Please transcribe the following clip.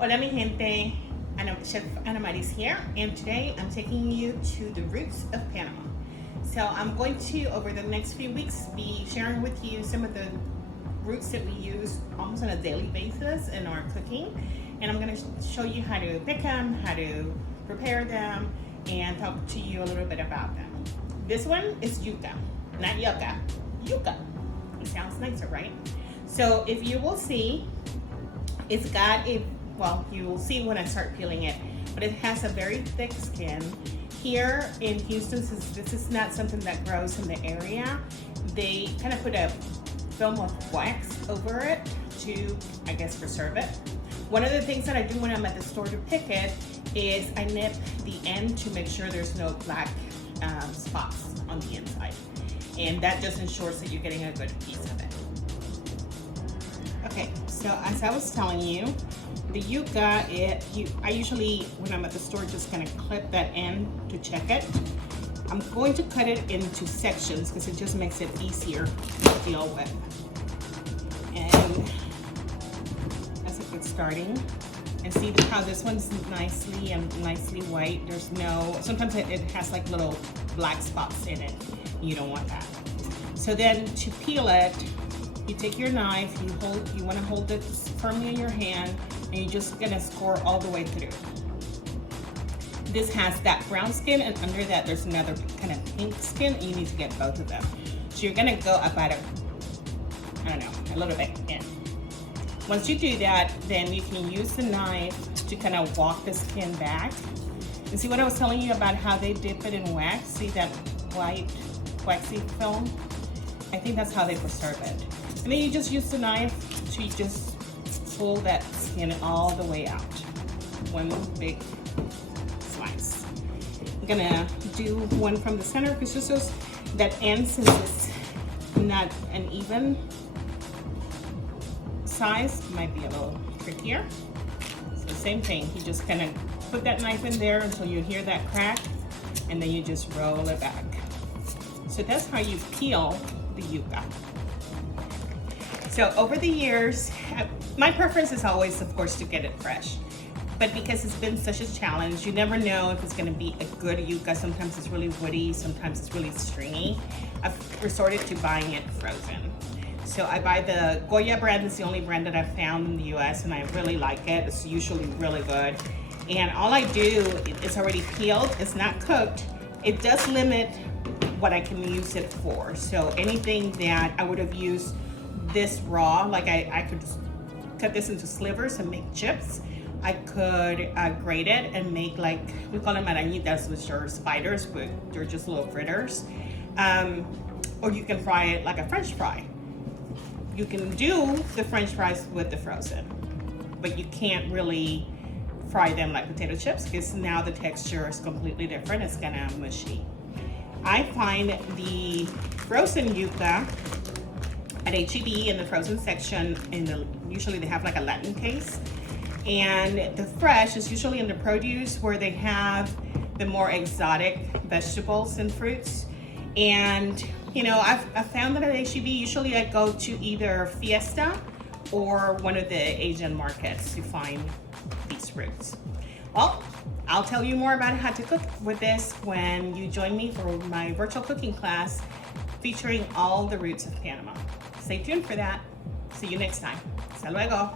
Hola mi gente, Chef Ana Maris here, and today I'm taking you to the roots of Panama. So I'm going to, over the next few weeks, be sharing with you some of the roots that we use almost on a daily basis in our cooking. And I'm going to show you how to pick them, how to prepare them, and talk to you a little bit about them. This one is Yuca, not Yucca, Yuca. It sounds nicer, right? So if you will see, it's got a, well, you will see when I start peeling it, but it has a very thick skin. Here in Houston, since this is not something that grows in the area, they kind of put a film of wax over it to, I guess, preserve it. One of the things that I do when I'm at the store to pick it is I nip the end to make sure there's no black spots on the inside. And that just ensures that you're getting a good piece of it. Okay, so as I was telling you, the yuca, I usually, when I'm at the store, just kind of clip that end to check it. I'm going to cut it into sections because it just makes it easier to deal with. And that's a good starting. And see how this one's nicely white. There's no, sometimes it has like little black spots in it. You don't want that. So then to peel it, you take your knife, you want to hold it firmly in your hand, and you're just gonna score all the way through. This has that brown skin, and under that there's another kind of pink skin, and you need to get both of them. So you're gonna go about a little bit in. Once you do that, then you can use the knife to kind of walk the skin back. And see what I was telling you about how they dip it in wax? See that white waxy film? I think that's how they preserve it. And then you just use the knife to just pull that skin all the way out. One big slice. I'm gonna do one from the center because just so that end, since it's not an even size, might be a little trickier. So same thing, you just kind of put that knife in there until you hear that crack, and then you just roll it back. So that's how you peel the yuca. So over the years, my preference is always, of course, to get it fresh. But because it's been such a challenge, you never know if it's gonna be a good yuca. Sometimes it's really woody, sometimes it's really stringy. I've resorted to buying it frozen. So I buy the Goya brand. It's the only brand that I've found in the US, and I really like it. It's usually really good. And all I do, it's already peeled, it's not cooked. It does limit what I can use it for. So anything that I would have used this raw, like I could just cut this into slivers and make chips. I could grate it and make, like, we call them arañitas, which are spiders, but they're just little fritters. Or you can fry it like a French fry. You can do the French fries with the frozen, but you can't really fry them like potato chips because now the texture is completely different. It's kind of mushy. I find the frozen yuca at H-E-B in the frozen section, usually they have like a Latin case. And the fresh is usually in the produce where they have the more exotic vegetables and fruits. And you know, I've found that at H-E-B, usually I go to either Fiesta or one of the Asian markets to find these fruits. Well, I'll tell you more about how to cook with this when you join me for my virtual cooking class featuring all the roots of Panama. Stay tuned for that. See you next time. Hasta luego.